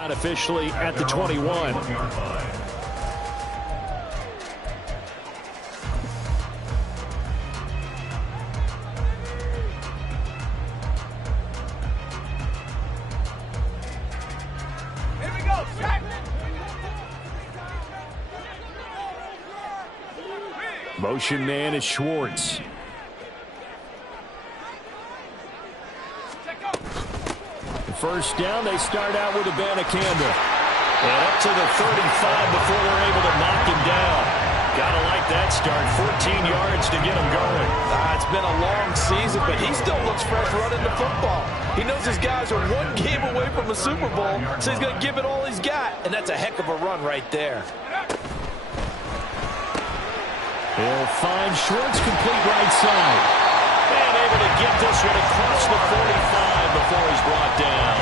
Down officially at the 21. Motion man is Schwartz. First down, they start out with Abanikanda. And up to the 35 before they're able to knock him down. Gotta like that start. 14 yards to get him going. It's been a long season, but he still looks fresh running the football. He knows his guys are one game away from a Super Bowl, so he's going to give it all he's got. And that's a heck of a run right there. He'll find Schwartz complete right side. And able to get this one across the 45 before he's brought down.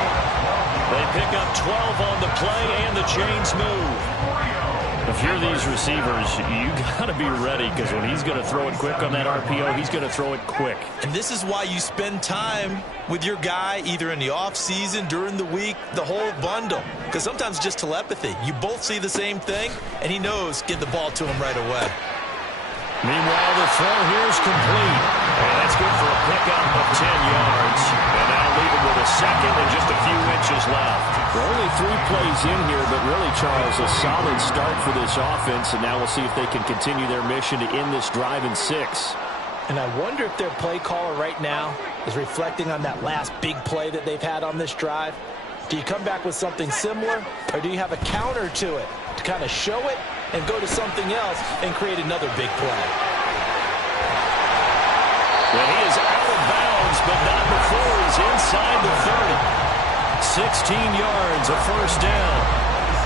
They pick up 12 on the play, and the chains move. If you're these receivers, you got to be ready, because when he's going to throw it quick on that RPO, he's going to throw it quick. And this is why you spend time with your guy, either in the offseason, during the week, the whole bundle. Because sometimes it's just telepathy. You both see the same thing, and he knows get the ball to him right away. Meanwhile, the throw here is complete. And that's good for a pickup of 10 yards. And that'll leave him with a second and just a few inches left. We're only 3 plays in here, but really, Charles, a solid start for this offense. And now we'll see if they can continue their mission to end this drive in 6. And I wonder if their play caller right now is reflecting on that last big play that they've had on this drive. Do you come back with something similar, or do you have a counter to it to kind of show it and go to something else and create another big play? Well, he is out of bounds, but not before he's inside the 30. 16 yards, a first down.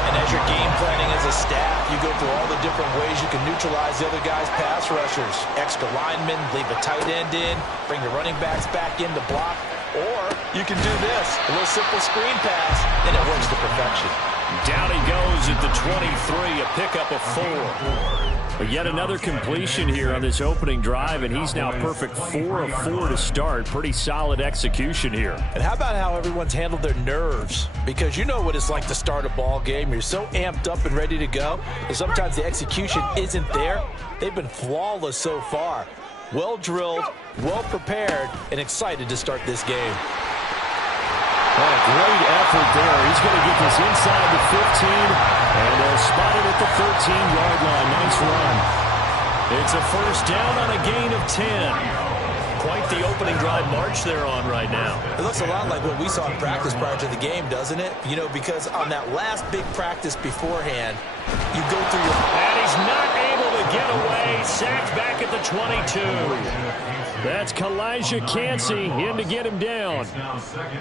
And as you're game planning as a staff, you go through all the different ways you can neutralize the other guy's pass rushers. Extra linemen, leave a tight end in, bring the running backs back in to block. Or you can do this, a little simple screen pass, and it works to perfection. Down he goes at the 23, a pickup of 4. But yet another completion here on this opening drive, and he's now perfect 4 of 4 to start. Pretty solid execution here. And how about how everyone's handled their nerves? Because you know what it's like to start a ball game. You're so amped up and ready to go, and sometimes the execution isn't there. They've been flawless so far. Well drilled, well prepared, and excited to start this game. Oh, great effort there. He's going to get this inside the 15, and they'll spot it at the 13-yard line. Nice run. It's a first down on a gain of 10. Quite the opening drive march they're on right now. It looks a lot like what we saw in practice prior to the game, doesn't it? You know, because on that last big practice beforehand, you go through your... And he's not able to get away. Sacked back at the 22. That's Kalijah Cansey in to get him down.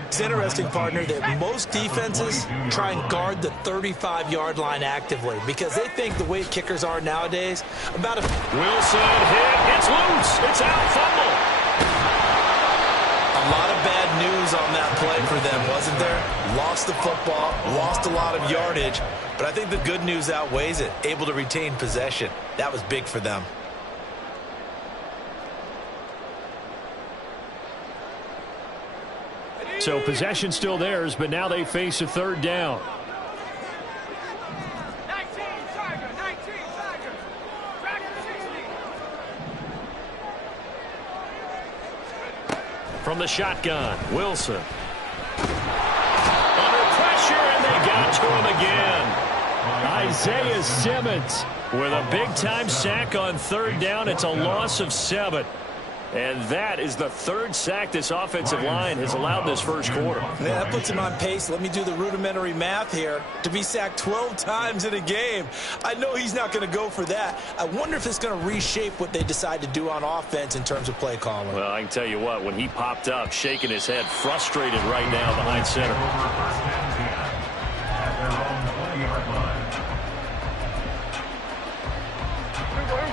It's interesting, partner, that most defenses try and guard the 35-yard line actively because they think the way kickers are nowadays about a... Wilson hit. It's loose. It's out. Fumble. A lot of bad news on that play for them, wasn't there? Lost the football, lost a lot of yardage, but I think the good news outweighs it. Able to retain possession. That was big for them. So possession still theirs, but now they face a third down. From the shotgun, Wilson. Under pressure, and they got to him again. Isaiah Simmons with a big-time sack on third down. It's a loss of 7. And that is the 3rd sack this offensive line has allowed this first quarter. Yeah, that puts him on pace. Let me do the rudimentary math here. To be sacked 12 times in a game, I know he's not going to go for that. I wonder if it's going to reshape what they decide to do on offense in terms of play calling. Well, I can tell you what, when he popped up, shaking his head, frustrated right now behind center.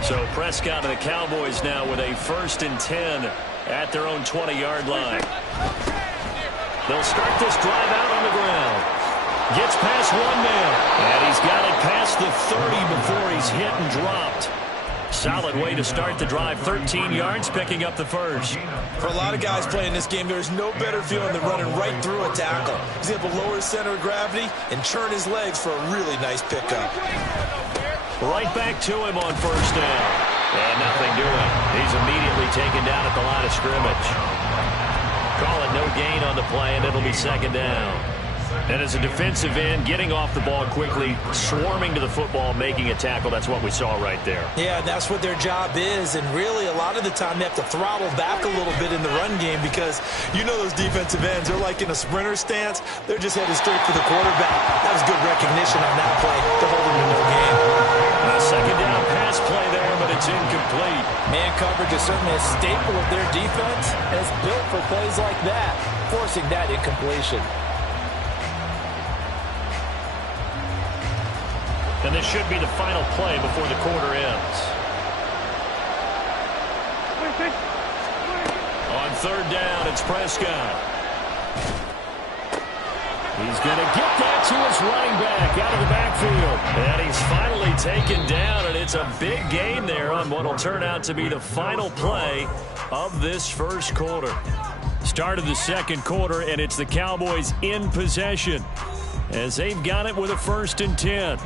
So Prescott and the Cowboys now with a 1st and 10 at their own 20-yard line. They'll start this drive out on the ground. Gets past one man, and he's got it past the 30 before he's hit and dropped. Solid way to start the drive. 13 yards, picking up the first. For a lot of guys playing this game, there's no better feeling than running right through a tackle. He's able to lower his center of gravity and churn his legs for a really nice pickup. Right back to him on first down. And nothing doing. He's immediately taken down at the line of scrimmage. Call it no gain on the play, and it'll be second down. And as a defensive end, getting off the ball quickly, swarming to the football, making a tackle, that's what we saw right there. Yeah, and that's what their job is. And really, a lot of the time, they have to throttle back a little bit in the run game because you know those defensive ends, they're like in a sprinter stance. They're just headed straight for the quarterback. That was good recognition on that play to hold them to no gain. A second down pass play there, but it's incomplete. Man coverage is certainly a staple of their defense, and it's built for plays like that, forcing that incompletion. And this should be the final play before the quarter ends. On third down, it's Prescott. He's going to get that to his running back out of the backfield. And he's finally taken down, and it's a big gain there on what will turn out to be the final play of this first quarter. Start of the second quarter, and it's the Cowboys in possession as they've got it with a 1st and 10.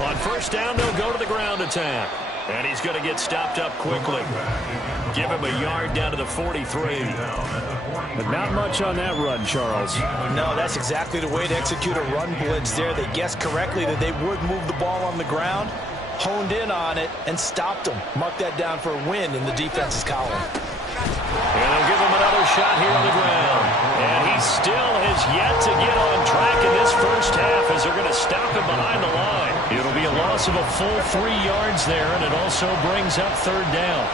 On first down, they'll go to the ground attack. And he's going to get stopped up quickly. Give him a yard down to the 43. But not much on that run, Charles. No, that's exactly the way to execute a run blitz there. They guessed correctly that they would move the ball on the ground, honed in on it, and stopped them. Mark that down for a win in the defense's column. And they'll give him another shot here on the ground. And he still has yet to get on track in this first half as they're going to stop him behind the line. It'll be a loss of a full 3 yards there, and it also brings up third down.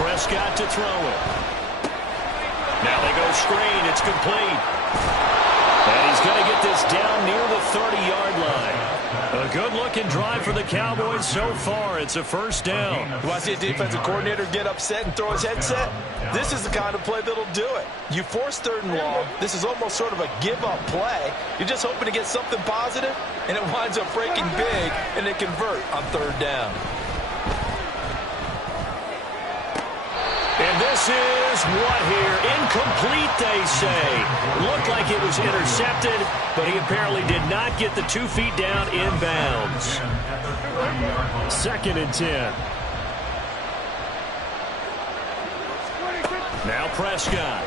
Prescott to throw it. Now they go screen. It's complete. And he's going to get this down near the 30-yard line. A good-looking drive for the Cowboys so far. It's a first down. You want to see a defensive coordinator get upset and throw his headset? This is the kind of play that'll do it. You force 3rd and long. This is almost sort of a give-up play. You're just hoping to get something positive, and it winds up breaking big, and they convert on 3rd down. And this is what here? Incomplete, they say. Looked like it was intercepted, but he apparently did not get the 2 feet down inbounds. 2nd and 10. Now Prescott.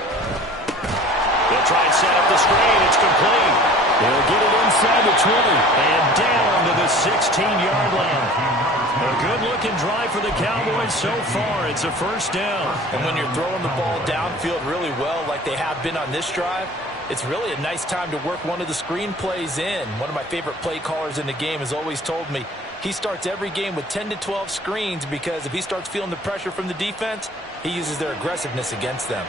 They'll try and set up the screen. It's complete. They'll get it inside the 20 and down to the 16-yard line. A good-looking drive for the Cowboys so far. It's a first down. And when you're throwing the ball downfield really well like they have been on this drive, it's really a nice time to work one of the screen plays in. One of my favorite play callers in the game has always told me he starts every game with 10 to 12 screens because if he starts feeling the pressure from the defense, he uses their aggressiveness against them.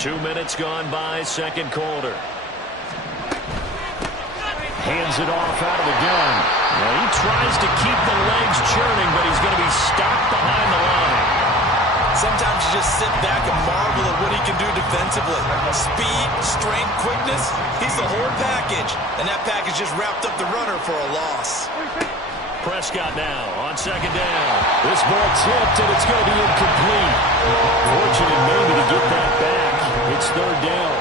2 minutes gone by, second quarter. Hands it off out of the gun. Well, he tries to keep the legs churning, but he's going to be stopped behind the line. Sometimes you just sit back and marvel at what he can do defensively. Speed, strength, quickness, he's the whole package. And that package just wrapped up the runner for a loss. Prescott now on second down. This ball tipped, and it's going to be incomplete. Fortunate maybe to get that back. It's third down.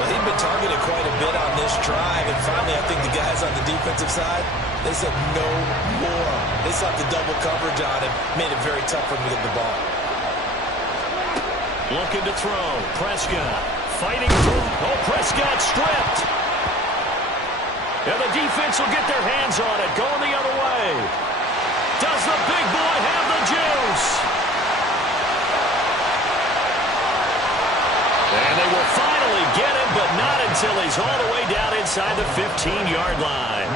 Well, he'd been targeted quite a bit on this drive, and finally I think the guys on the defensive side, they said no more. They slapped the double coverage on him, made it very tough for him to get the ball. Looking to throw. Prescott fighting through. Oh, Prescott stripped. And the defense will get their hands on it. Going the other way. Does the big boy have the juice? And they will finally get him, but not until he's all the way down inside the 15-yard line.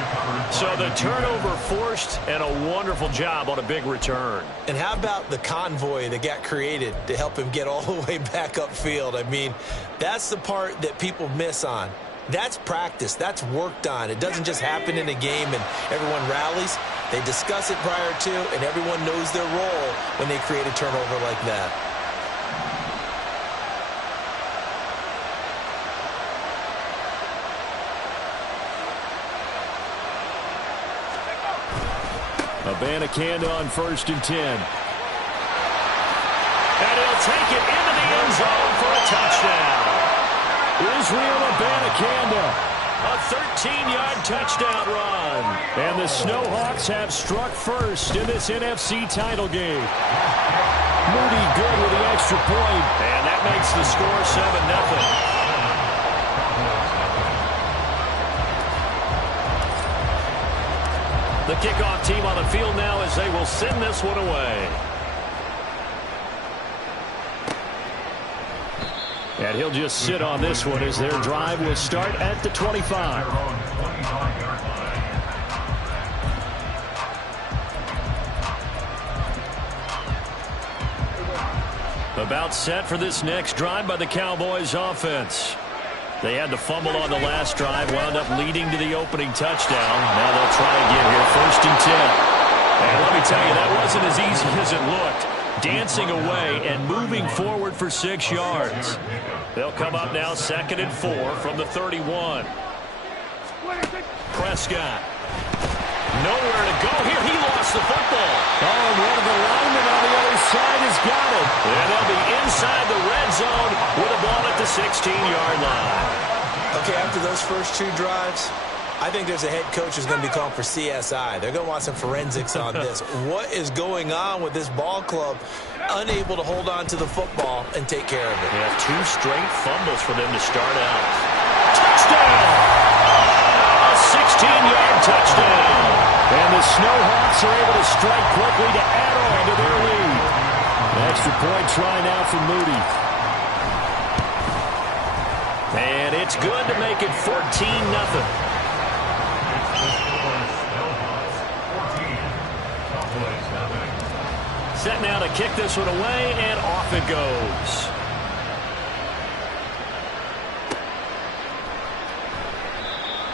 So the turnover forced, and a wonderful job on a big return. And how about the convoy that got created to help him get all the way back upfield? I mean, that's the part that people miss on. That's practice. That's worked on. It doesn't just happen in a game and everyone rallies. They discuss it prior to, and everyone knows their role when they create a turnover like that. Abanikanda on 1st and 10. And he'll take it into the end zone for a touchdown. Israel Abanikanda, a 13-yard touchdown run. And the Snowhawks have struck first in this NFC title game. Moody good with the extra point. And that makes the score 7-0. The kickoff team on the field now as they will send this one away. And he'll just sit on this one as their drive will start at the 25. About set for this next drive by the Cowboys offense. They had the fumble on the last drive, wound up leading to the opening touchdown. Now they'll try again here, 1st and 10. And let me tell you, that wasn't as easy as it looked. Dancing away and moving forward for 6 yards. They'll come up now 2nd and 4 from the 31. Prescott. Nowhere to go here. He lost the football. Oh, and one of the linemen on the other side has got it. And they'll be inside the red zone with a ball at the 16-yard line. Okay, after those first 2 drives, I think there's a head coach who's going to be called for CSI. They're going to want some forensics on this. What is going on with this ball club? Unable to hold on to the football and take care of it. They have 2 straight fumbles for them to start out. Touchdown! A 16-yard touchdown. And the Snowhawks are able to strike quickly to add on to their lead. Extra point try now for Moody. And it's good to make it 14-0. Set now to kick this one away, and off it goes.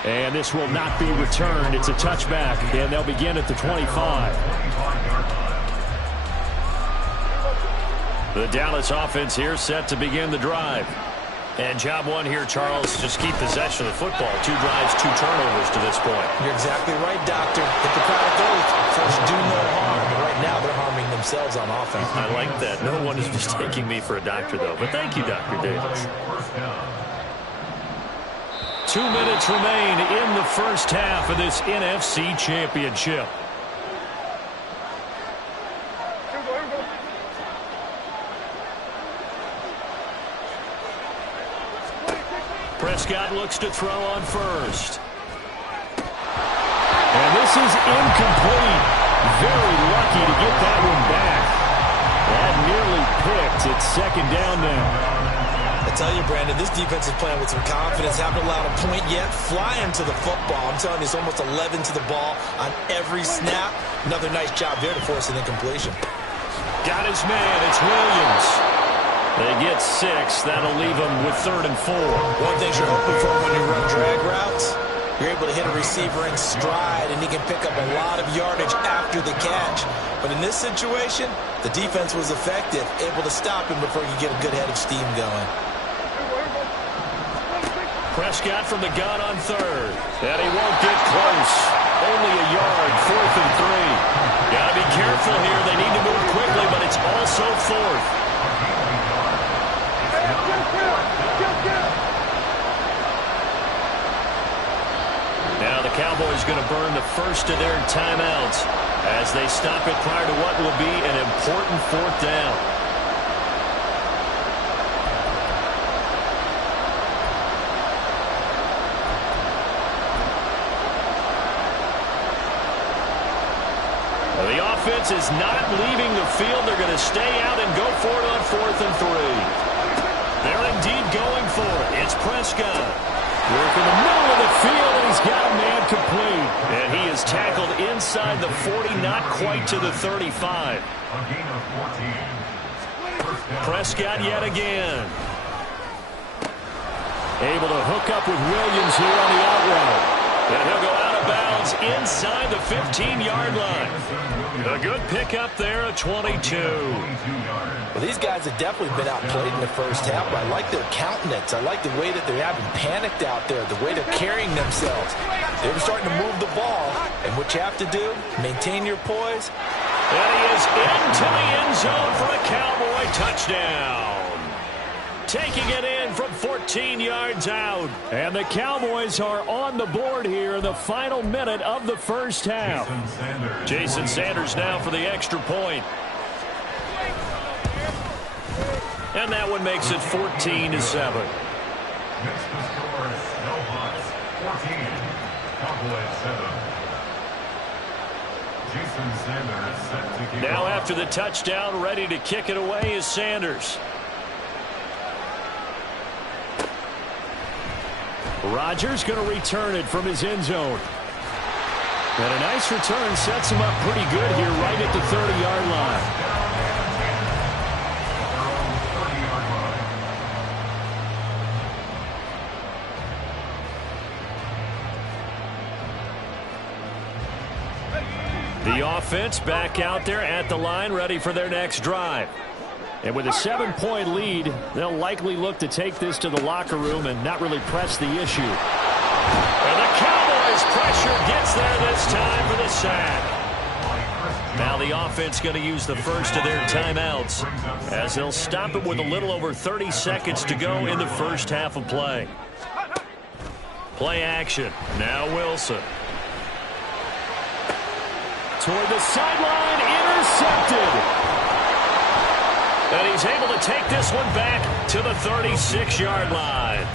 And this will not be returned. It's a touchback, and they'll begin at the 25. The Dallas offense here set to begin the drive. And job one here, Charles, just keep possession of the football. 2 drives, 2 turnovers to this point. You're exactly right, Doctor. Hippocratic oath. First, do no harm. And right now, they're harming themselves on offense. I like that. No one is mistaking me for a doctor, though. But thank you, Dr. Davis. 2 minutes remain in the first half of this NFC Championship. Prescott looks to throw on first. And this is incomplete. Very lucky to get that one back. That nearly picked. It's 2nd down now. I tell you, Brandon, this defense is playing with some confidence. Haven't allowed a point yet. Flying to the football. I'm telling you, it's almost 11 to the ball on every snap. Another nice job there to force an incompletion. Got his man. It's Williams. They get 6. That'll leave them with 3rd and 4. One thing you're hoping for when you run drag routes, you're able to hit a receiver in stride, and he can pick up a lot of yardage after the catch. But in this situation, the defense was effective, able to stop him before you get a good head of steam going. Prescott from the gun on 3rd. And he won't get close. Only a yard, 4th and 3. Got to be careful here. They need to move quickly, but it's also 4th. Now the Cowboys going to burn the first of their timeouts as they stop it prior to what will be an important 4th down. The offense is not leaving the field. They're going to stay out and go for it on 4th and 3. They're indeed going for it. It's Prescott. Work in the middle of the field, and he's got a man complete. And he is tackled inside the 40, not quite to the 35. Prescott yet again. Able to hook up with Williams here on the out route. And he'll go out of of bounds inside the 15-yard line. A good pickup there, a 22. Well, these guys have definitely been outplayed in the first half, but I like their countenance. I like the way that they haven't panicked out there, the way they're carrying themselves. They're starting to move the ball, and what you have to do, maintain your poise. And he is into the end zone for a Cowboy touchdown. Taking it in from 14 yards out. And the Cowboys are on the board here in the final minute of the first half. Jason Sanders now for the extra point. And that one makes it 14-7. Now after the touchdown, ready to kick it away is Sanders. Rodgers going to return it from his end zone. And a nice return sets him up pretty good here right at the 30-yard line. The offense back out there at the line, ready for their next drive. And with a 7-point lead, they'll likely look to take this to the locker room and not really press the issue. And the Cowboys' pressure gets there this time for the sack. Now the offense going to use the first of their timeouts as they'll stop it with a little over 30 seconds to go in the first half of play. Play action. Now Wilson. Toward the sideline, intercepted. And he's able to take this one back to the 36-yard line.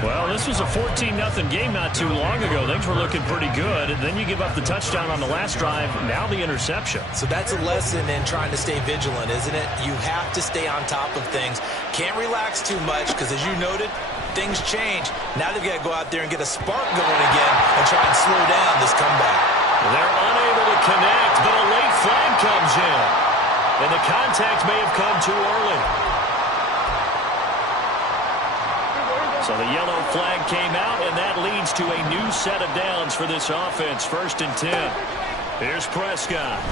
Well, this was a 14-0 game not too long ago. Things were looking pretty good. And then you give up the touchdown on the last drive. Now the interception. So that's a lesson in trying to stay vigilant, isn't it? You have to stay on top of things. Can't relax too much because, as you noted, things change. Now they've got to go out there and get a spark going again and try and slow down this comeback. They're unable to connect, but a late flag comes in. And the contact may have come too early. So the yellow flag came out, and that leads to a new set of downs for this offense. 1st and 10. Here's Prescott.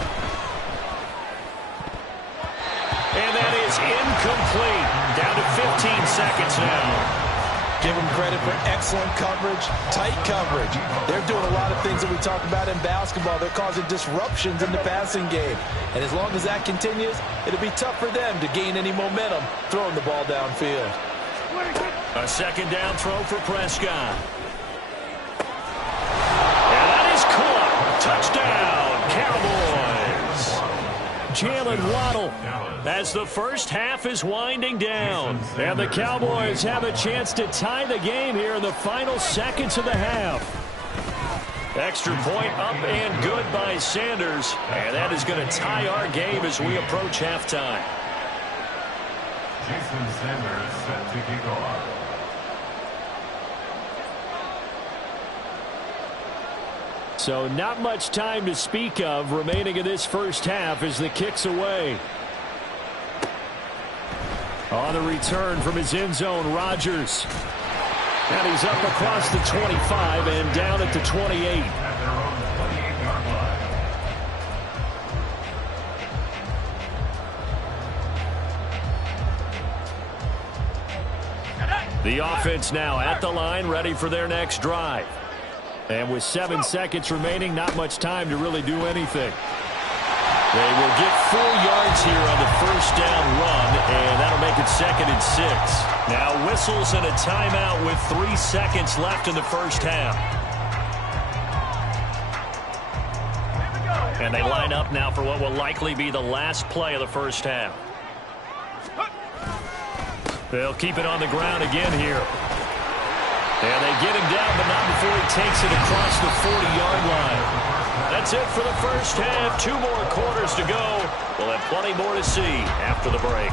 And that is incomplete. Down to 15 seconds now. Give them credit for excellent coverage, tight coverage. They're doing a lot of things that we talk about in basketball. They're causing disruptions in the passing game. And as long as that continues, it'll be tough for them to gain any momentum throwing the ball downfield. A second down throw for Prescott. And that is caught. Touchdown, Cowboys. Jalen Waddle as the first half is winding down. And the Cowboys have a chance to tie the game here in the final seconds of the half. Extra point up and good by Sanders. And that is going to tie our game as we approach halftime. Jason Sanders set to kick off. So not much time to speak of remaining in this first half as the kick's away. On the return from his end zone, Rodgers. And he's up across the 25 and down at the 28. The offense now at the line, ready for their next drive. And with 7 seconds remaining, not much time to really do anything. They will get 4 yards here on the first down run, and that'll make it 2nd and 6. Now whistles and a timeout with 3 seconds left in the first half. And they line up now for what will likely be the last play of the first half. They'll keep it on the ground again here. And they get him down, but not before he takes it across the 40-yard line. That's it for the first half. 2 more quarters to go. We'll have plenty more to see after the break.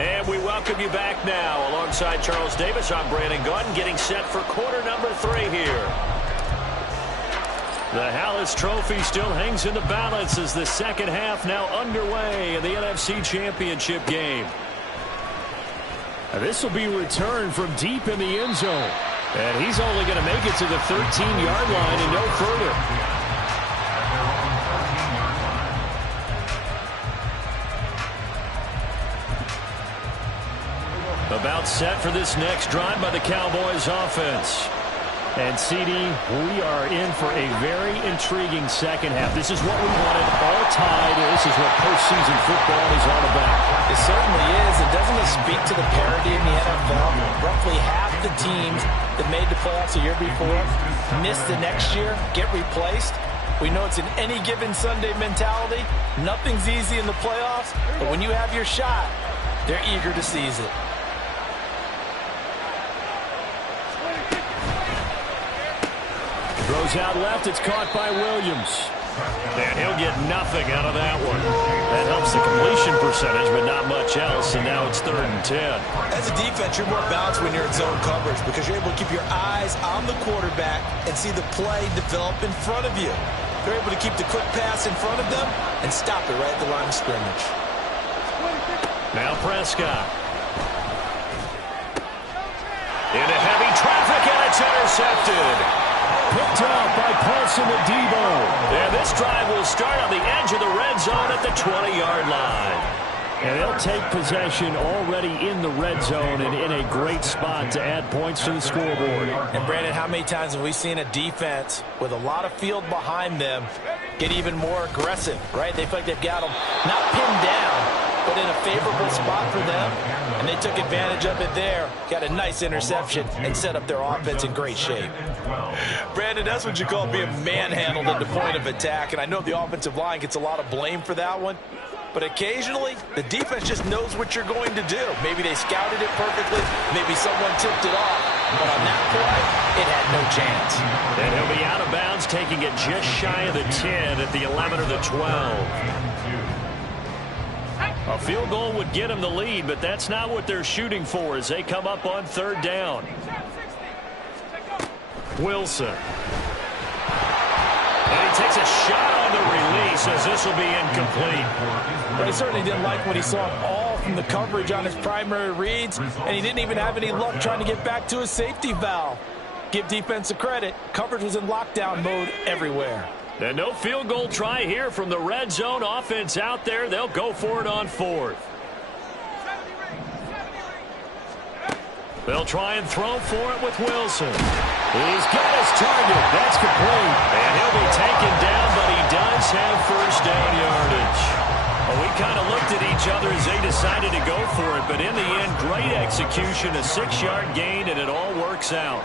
And we welcome you back now. Alongside Charles Davis, I'm Brandon Gaudin, getting set for quarter number 3 here. The Hallis Trophy still hangs in the balance as the second half now underway in the NFC Championship game. This will be returned from deep in the end zone. And he's only going to make it to the 13-yard line and no further. About set for this next drive by the Cowboys offense. And CD, we are in for a very intriguing second half. This is what we wanted, all tied. This is what postseason football is all about. It certainly is. And doesn't it speak to the parity in the NFL? Roughly half the teams that made the playoffs the year before miss the next year, get replaced. We know it's an any given Sunday mentality. Nothing's easy in the playoffs, but when you have your shot, they're eager to seize it. Throws out left. It's caught by Williams. And he'll get nothing out of that one. That helps the completion percentage, but not much else. And now it's 3rd and 10. As a defense, you're more balanced when you're in zone coverage because you're able to keep your eyes on the quarterback and see the play develop in front of you. They're able to keep the quick pass in front of them and stop it right at the line of scrimmage. Now Prescott. Into heavy traffic, and it's intercepted. Picked up by Paulson Adebo. And this drive will start on the edge of the red zone at the 20-yard line. And they'll take possession already in the red zone and in a great spot to add points to the scoreboard. And Brandon, how many times have we seen a defense with a lot of field behind them get even more aggressive, right? They feel like they've got them not pinned down, but in a favorable spot for them, and they took advantage of it there. Got a nice interception and set up their offense in great shape. Brandon, that's what you call being manhandled at the point of attack, and I know the offensive line gets a lot of blame for that one, but occasionally the defense just knows what you're going to do. Maybe they scouted it perfectly, maybe someone tipped it off, but on that play, it had no chance. And he'll be out of bounds, taking it just shy of the 10 at the 11 or the 12. A field goal would get him the lead, but that's not what they're shooting for as they come up on 3rd down. Wilson. And he takes a shot on the release as this will be incomplete. But he certainly didn't like what he saw all from the coverage on his primary reads, and he didn't even have any luck trying to get back to his safety valve. Give defense a credit. Coverage was in lockdown mode everywhere. And no field goal try here from the red zone. Offense out there. They'll go for it on 4th. They'll try and throw for it with Wilson. He's got his target. That's complete. And he'll be taken down, but he does have 1st down yardage. Well, we kind of looked at each other as they decided to go for it, but in the end, great execution, a 6-yard gain, and it all works out.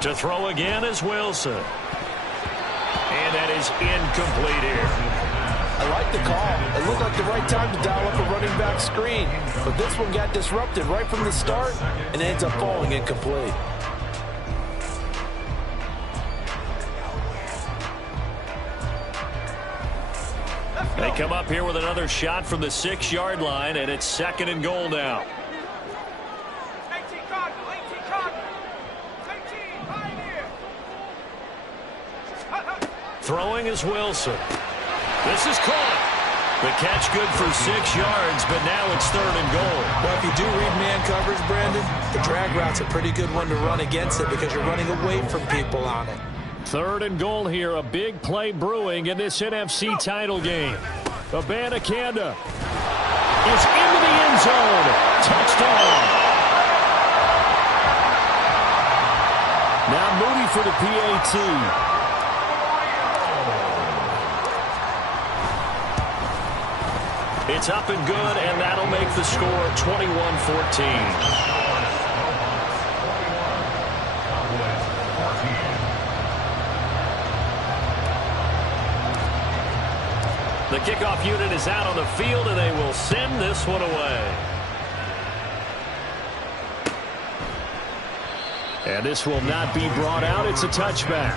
To throw again is Wilson. And that is incomplete here. I like the call. It looked like the right time to dial up a running back screen. But this one got disrupted right from the start and ends up falling incomplete. They come up here with another shot from the 6-yard line, and it's 2nd and goal now. Throwing is Wilson. This is caught. The catch good for 6 yards, but now it's 3rd and goal. Well, if you do read man coverage, Brandon, the drag route's a pretty good one to run against it because you're running away from people on it. 3rd and goal here. A big play brewing in this NFC title game. Abanikanda is into the end zone. Touchdown. Now Moody for the PAT. It's up and good, and that'll make the score 21-14. The kickoff unit is out on the field, and they will send this one away. And this will not be brought out. It's a touchback.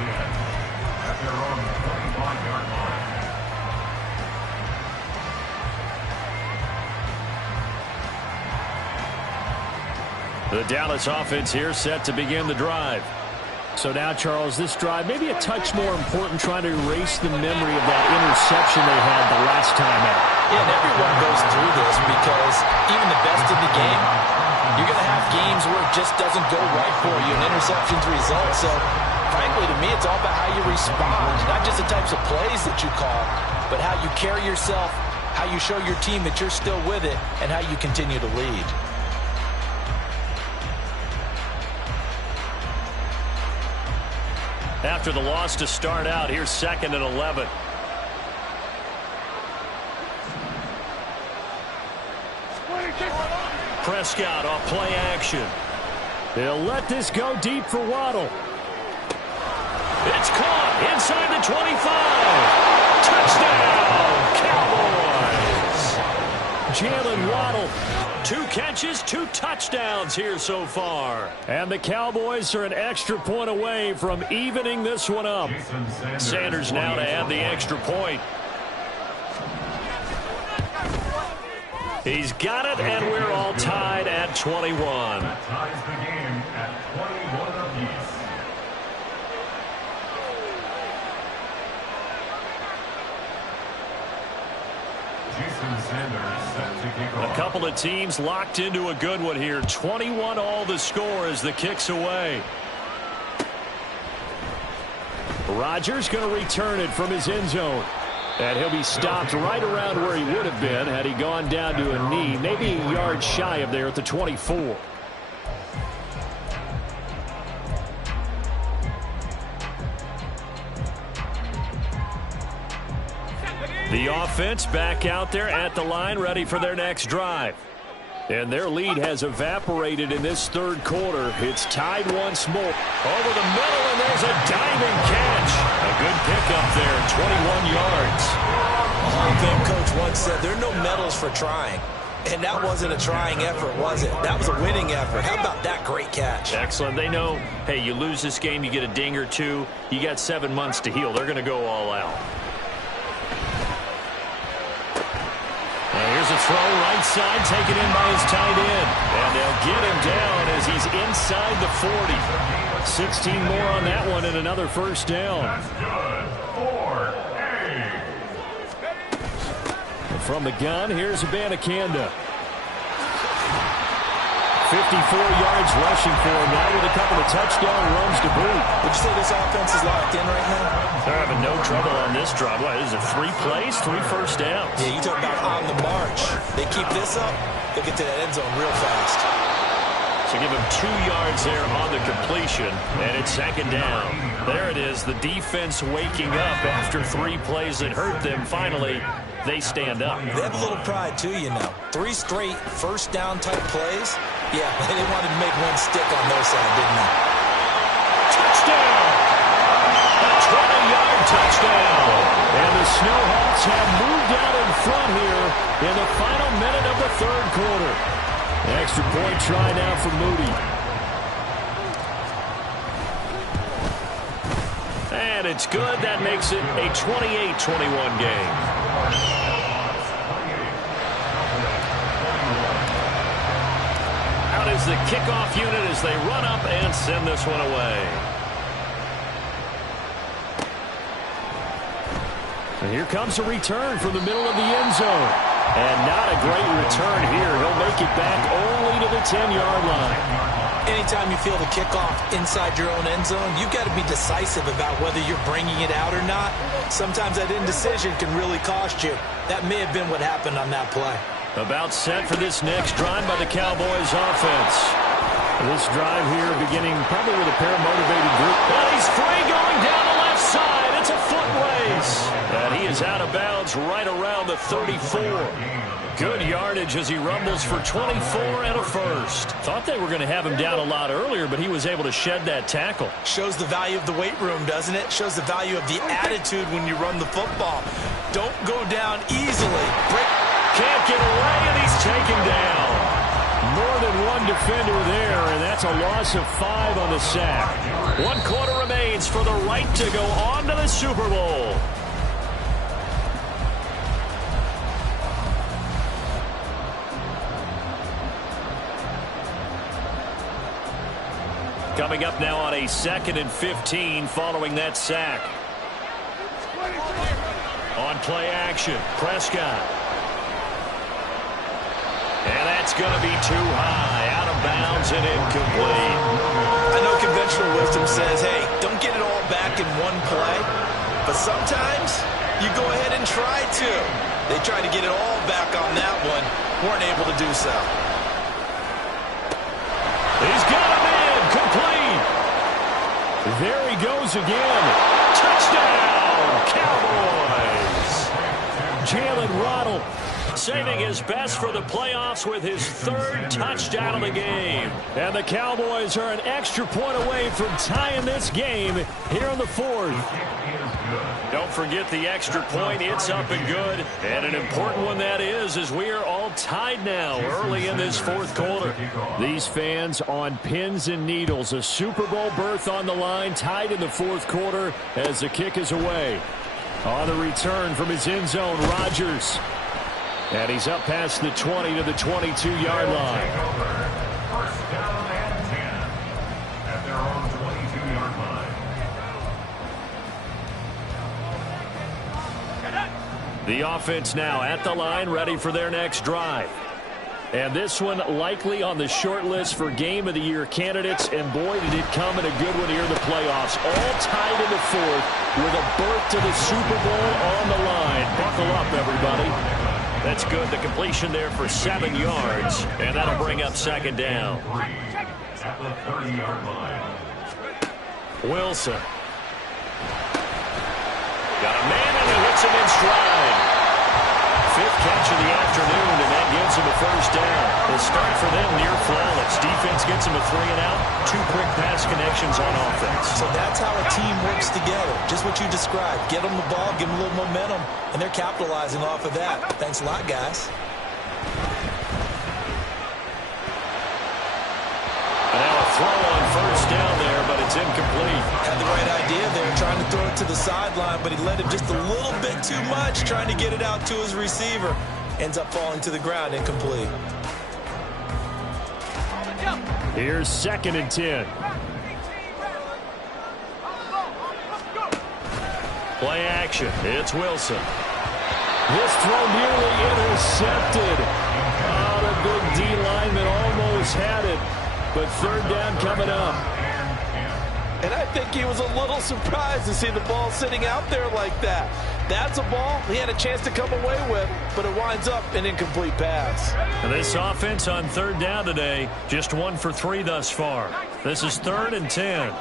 The Dallas offense here set to begin the drive. So now, Charles, this drive maybe a touch more important, trying to erase the memory of that interception they had the last time out. Yeah, and everyone goes through this because even the best in the game You're going to have games where it just doesn't go right for you, and interceptions result. So, frankly, to me, it's all about how you respond, not just the types of plays that you call, but how you carry yourself, how you show your team that you're still with it, and how you continue to lead. After the loss to start out, here's 2nd and 11. Prescott off play action. They'll let this go deep for Waddle. It's caught inside the 25. Touchdown, Cowboys. Jalen Waddle. 2 catches, 2 touchdowns here so far. And the Cowboys are an extra point away from evening this one up. Sanders now to add the extra point. He's got it, and we're all tied at 21. That ties the game at 21 apiece. A couple of teams locked into a good one here. 21 all the score as the kick's away. Rodgers going to return it from his end zone. And he'll be stopped right around where he would have been had he gone down to a knee, maybe a yard shy of there at the 24. The offense back out there at the line, ready for their next drive. And their lead has evaporated in this third quarter. It's tied once more. Over the middle, and there's a diving catch. A good pickup there, 21 yards. Hall of Fame coach once said, there are no medals for trying. And that wasn't a trying effort, was it? That was a winning effort. How about that great catch? Excellent. They know, hey, you lose this game, you get a ding or two. You got 7 months to heal. They're going to go all out. Here's a throw right side taken in by his tight end. And they'll get him down as he's inside the 40. 16 more on that one and another first down. That's good. 4-8. From the gun, here's Abanikanda. 54 yards rushing for him now with a couple of touchdown runs to boot. Would you say this offense is locked in right now? They're having no trouble on this drive. What is it, 3 plays, 3 first downs? Yeah, you talk about on the march. They keep this up, they'll get to that end zone real fast. So give him 2 yards there on the completion, and it's second down. There it is, the defense waking up after 3 plays that hurt them. Finally, they stand up. They have a little pride, too, you know. 3 straight first down type plays. Yeah, they wanted to make one stick on their side, didn't they? Touchdown! A 20-yard touchdown. And the Snowhawks have moved out in front here in the final minute of the third quarter. Extra point try now for Moody. And it's good. That makes it a 28-21 game. Out is the kickoff unit as they run up and send this one away. And here comes a return from the middle of the end zone. And not a great return here. He'll make it back only to the 10-yard line. Anytime you feel the kickoff inside your own end zone, you've got to be decisive about whether you're bringing it out or not. Sometimes that indecision can really cost you. That may have been what happened on that play. About set for this next drive by the Cowboys offense. This drive here beginning probably with a pair of motivated group. And he's free going down the left side. It's a foot race. And he is out of bounds right around the 34. Good yardage as he rumbles for 24 and a first. Thought they were going to have him down a lot earlier, but he was able to shed that tackle. Shows the value of the weight room, doesn't it? Shows the value of the attitude when you run the football. Don't go down easily. Can't get away, and he's taken down. More than one defender there, and that's a loss of 5 on the sack. 1 quarter remains for the right to go on to the Super Bowl. Coming up now on a 2nd and 15 following that sack. On play action, Prescott. And that That's going to be too high, out of bounds and incomplete. I know conventional wisdom says, hey, don't get it all back in one play. But sometimes you go ahead and try to. They tried to get it all back on that one. Weren't able to do so. He's got him in. Complete. There he goes again. Touchdown, Cowboys. Jalen Waddle saving his best for the playoffs with his third touchdown of the game. And the Cowboys are an extra point away from tying this game here in the fourth. Don't forget the extra point. It's up and good. And an important one that is, as we are all tied now early in this fourth quarter. These fans on pins and needles. A Super Bowl berth on the line, tied in the fourth quarter as the kick is away. On the return from his end zone, Rodgers. And he's up past the 20 to the 22-yard line. First down and 10 at their own 22-yard line. The offense now at the line, ready for their next drive. And this one likely on the short list for Game of the Year candidates. And boy, did it come in a good one here in the playoffs. All tied in the fourth with a berth to the Super Bowl on the line. Buckle up, everybody. That's good. The completion there for 7 yards. And that'll bring up second down. At the 30-yard line. Wilson. Got a man and he hits him in stride. Fifth catch of the afternoon, and that gives him a first down. The start for them near flawless. Defense gets him a 3-and-out. 2 quick pass connections on offense. So that's how a team works together. Just what you described. Get them the ball, give them a little momentum, and they're capitalizing off of that. Thanks a lot, guys. And now a throw on first down there, but it's incomplete. Had the right idea there, trying to throw it to the sideline, but he led him just a little bit too much, trying to get it out to his receiver. Ends up falling to the ground, incomplete. Here's 2nd and 10. Play action. It's Wilson. This throw nearly intercepted. Oh, the big D lineman almost had it. But third down coming up. And I think he was a little surprised to see the ball sitting out there like that. That's a ball he had a chance to come away with, but it winds up an incomplete pass. And this offense on third down today, just 1 for 3 thus far. This is 3rd and 10.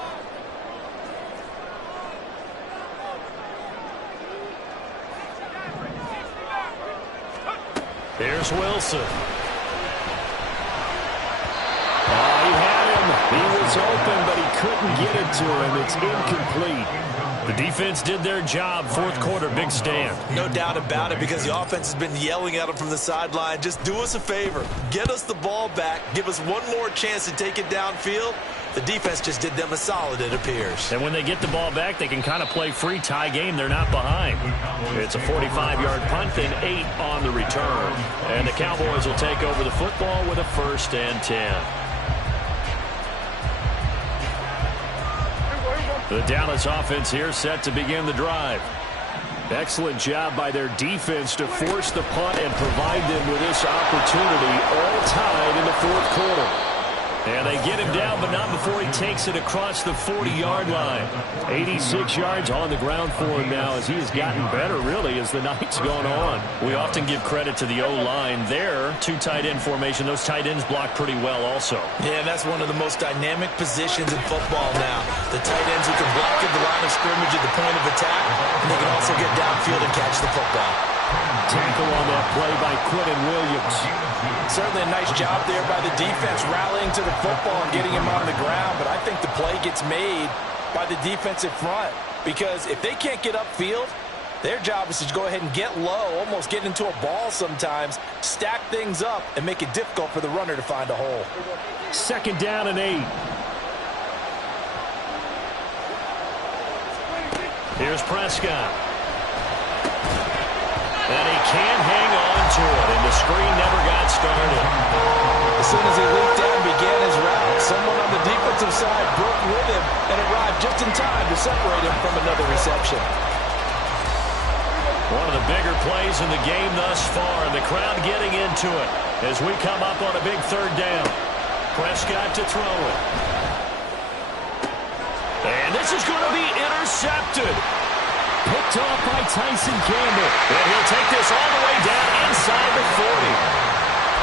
Here's Wilson. He had him. He was open, but he couldn't get it to him. It's incomplete. The defense did their job. Fourth quarter, big stand. No doubt about it, because the offense has been yelling at him from the sideline. Just do us a favor. Get us the ball back. Give us one more chance to take it downfield. The defense just did them a solid, it appears. And when they get the ball back, they can kind of play free tie game. They're not behind. It's a 45-yard punt and 8 on the return. And the Cowboys will take over the football with a 1st and 10. The Dallas offense here set to begin the drive. Excellent job by their defense to force the punt and provide them with this opportunity, all tied in the fourth quarter. And they get him down, but not before he takes it across the 40-yard line. 86 yards on the ground for him now as he has gotten better, really, as the night's gone on. We often give credit to the O-line there. 2 tight end formation. Those tight ends block pretty well also. Yeah, that's one of the most dynamic positions in football now. The tight ends who can block at the line of scrimmage at the point of attack, and they can also get downfield and catch the football. Tackle on that play by Quentin Williams. Certainly a nice job there by the defense rallying to the football and getting him on the ground, but I think the play gets made by the defensive front, because if they can't get upfield, their job is to go ahead and get low, almost get into a ball sometimes, stack things up, and make it difficult for the runner to find a hole. 2nd down and 8. Here's Prescott. And he can't hang on to it, and the screen never got started. As soon as he leaped down and began his route, someone on the defensive side broke with him and arrived just in time to separate him from another reception. One of the bigger plays in the game thus far, and the crowd getting into it. as we come up on a big third down. Prescott to throw it. And this is going to be intercepted. Picked off by Tyson Campbell. And he'll take this all the way down inside the 40.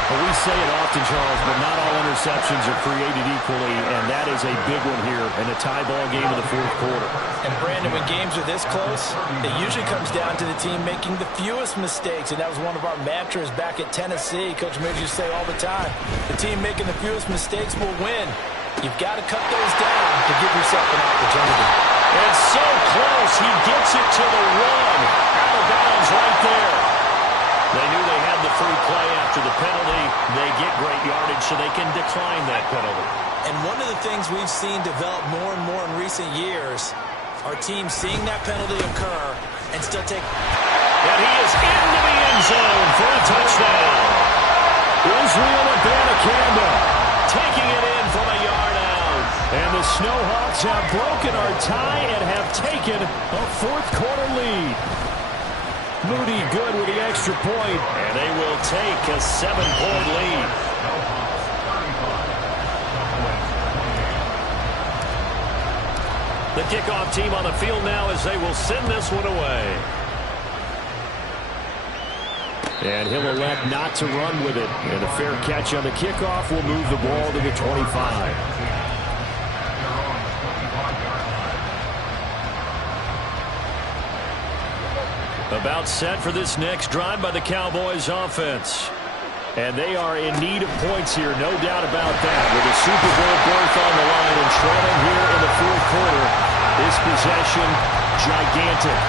Well, we say it often, Charles, but not all interceptions are created equally, and that is a big one here in a tie ball game in the fourth quarter. And, Brandon, when games are this close, it usually comes down to the team making the fewest mistakes, and that was one of our mantras back at Tennessee. Coach Midge used to say all the time, the team making the fewest mistakes will win. You've got to cut those down to give yourself an opportunity. It's so close. He gets it to the one. Out of bounds right there. They knew they had the free play after the penalty. They get great yardage so they can decline that penalty. And one of the things we've seen develop more and more in recent years, our team seeing that penalty occur and still take... And he is into the end zone for a touchdown. Israel Abanikanda taking it in from a yard out. And the Snowhawks have broken our tie and have taken a fourth quarter lead. Moody good with the extra point. And they will take a 7-point lead. The kickoff team on the field now as they will send this one away. And he'll elect not to run with it. And a fair catch on the kickoff will move the ball to the 25. About set for this next drive by the Cowboys offense. And they are in need of points here, no doubt about that. With a Super Bowl berth on the line and trailing here in the fourth quarter. This possession, gigantic.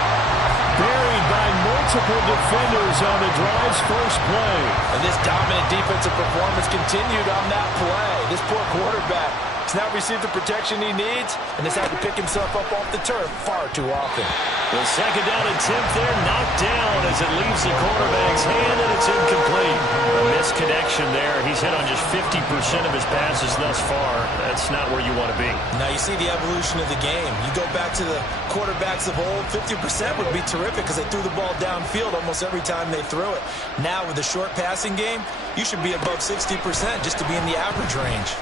Buried by multiple defenders on the drive's first play. And this dominant defensive performance continued on that play. This poor quarterback has not received the protection he needs and has had to pick himself up off the turf far too often. The second down and 10th there, knocked down as it leaves the quarterback's hand, and it's incomplete. A misconnection there. He's hit on just 50% of his passes thus far. That's not where you want to be. Now you see the evolution of the game. You go back to the quarterbacks of old, 50% would be terrific because they threw the ball downfield almost every time they threw it. Now with the short passing game, you should be above 60% just to be in the average range.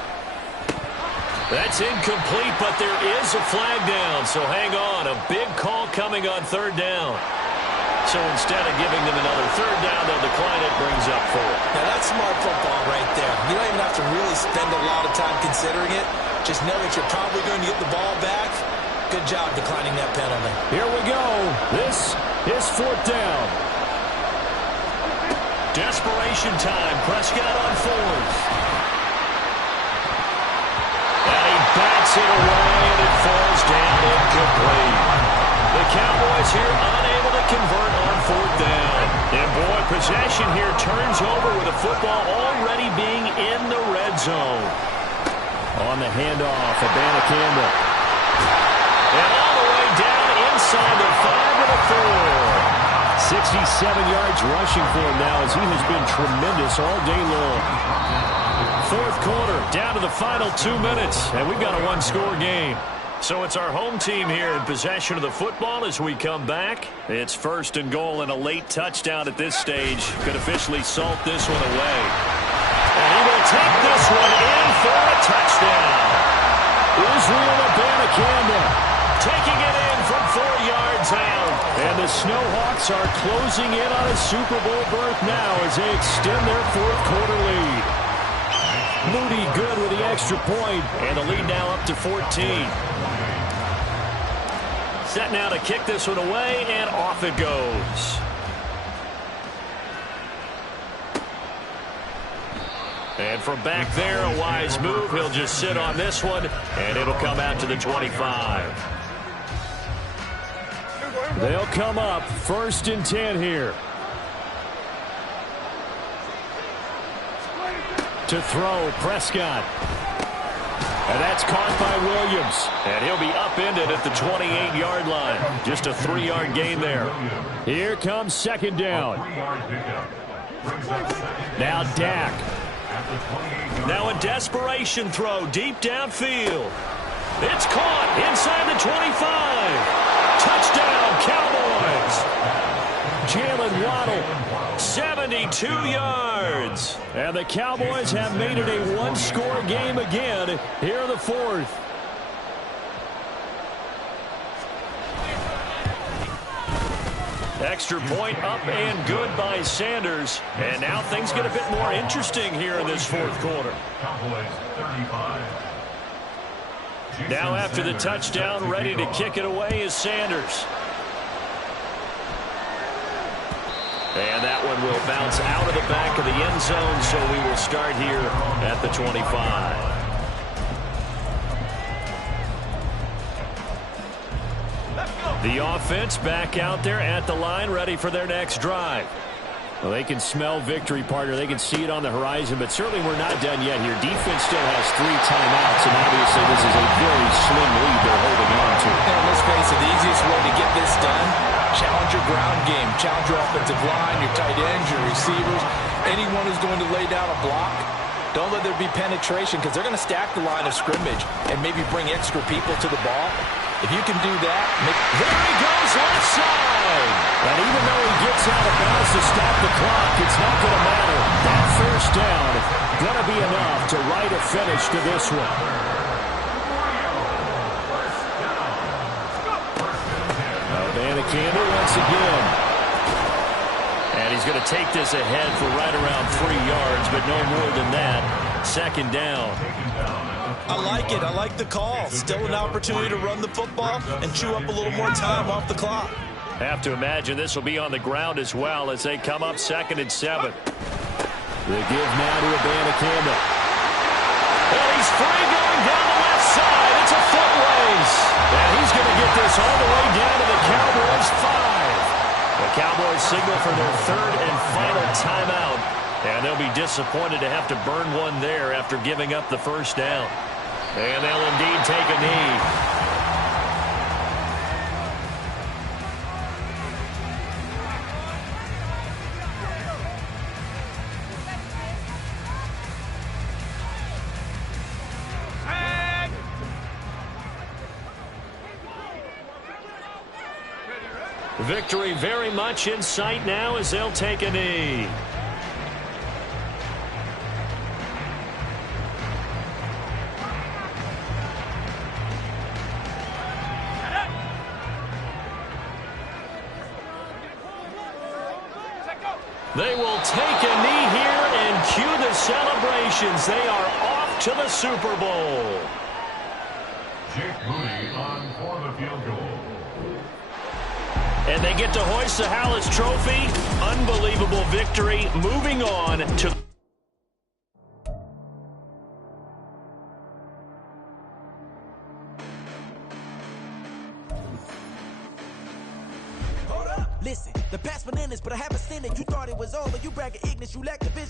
That's incomplete, but there is a flag down, so hang on. A big call coming on third down. So instead of giving them another third down, they'll decline it, brings up 4. Now that's smart football right there. You don't even have to really spend a lot of time considering it. Just know that you're probably going to get the ball back. Good job declining that penalty. Here we go. This is fourth down. Desperation time. Prescott on fourth. And he bats it away, and it falls down incomplete. The Cowboys here unable to convert on fourth down. And boy, possession here turns over with the football already being in the red zone. On the handoff, Abanikanda. And all the way down inside the 5 with a 4. 67 yards rushing for him now as he has been tremendous all day long. Fourth quarter, down to the final 2 minutes, and we've got a one-score game. So it's our home team here in possession of the football as we come back. It's first and goal and a late touchdown at this stage. Could officially salt this one away. And he will take this one in for a touchdown. Israel Abanikanda taking it in from 4 yards out. And the Snowhawks are closing in on a Super Bowl berth now as they extend their fourth quarter lead. Moody good with the extra point, and the lead now up to 14. Set now to kick this one away, and off it goes. And from back there, a wise move. He'll just sit on this one, and it'll come out to the 25. They'll come up first and 10 here. To throw, Prescott. And that's caught by Williams. And he'll be upended at the 28-yard line. Just a 3-yard gain there. Here comes second down. Now Dak. Now a desperation throw deep downfield. It's caught inside the 25. Touchdown, Cowboys. Jalen Waddle, 72 yards. And the Cowboys have made it a one-score game again here in the fourth. Extra point up and good by Sanders. And now things get a bit more interesting here in this fourth quarter. Cowboys 35. Now after the touchdown, ready to kick it away is Sanders. And that one will bounce out of the back of the end zone, so we will start here at the 25. The offense back out there at the line, ready for their next drive. Well, they can smell victory, partner. They can see it on the horizon, but certainly we're not done yet here. Defense still has 3 timeouts, and obviously this is a very slim lead they're holding on to. And let's face it, the easiest way to get this done, challenge your ground game, challenge your offensive line, your tight ends, your receivers, anyone who's going to lay down a block. Don't let there be penetration because they're going to stack the line of scrimmage and maybe bring extra people to the ball. If you can do that, there he goes left side. And even though he gets out of bounds to stop the clock, it's not going to matter. That first down going to be enough to write a finish to this one. Mdden once again. And he's going to take this ahead for right around 3 yards, but no more than that. Second down. I like it. I like the call. Still an opportunity to run the football and chew up a little more time off the clock. Have to imagine this will be on the ground as well as they come up 2nd and 7. They give now to Mdden. And he's free going down the left side. It's a foot race. And he's going to get this all the way down to the Cowboys 5. The Cowboys signal for their 3rd and final timeout. And they'll be disappointed to have to burn one there after giving up the first down. And they'll indeed take a knee. Victory very much in sight now as they'll take a knee. They will take a knee here and cue the celebrations. They are off to the Super Bowl. Jake Moody on for the field goal. And they get to hoist the Hallis Trophy. Unbelievable victory. Moving on to... Hold up, listen, the past bananas, but I haven't seen it. You thought it was over, you bragging ignorance, you lack the vision.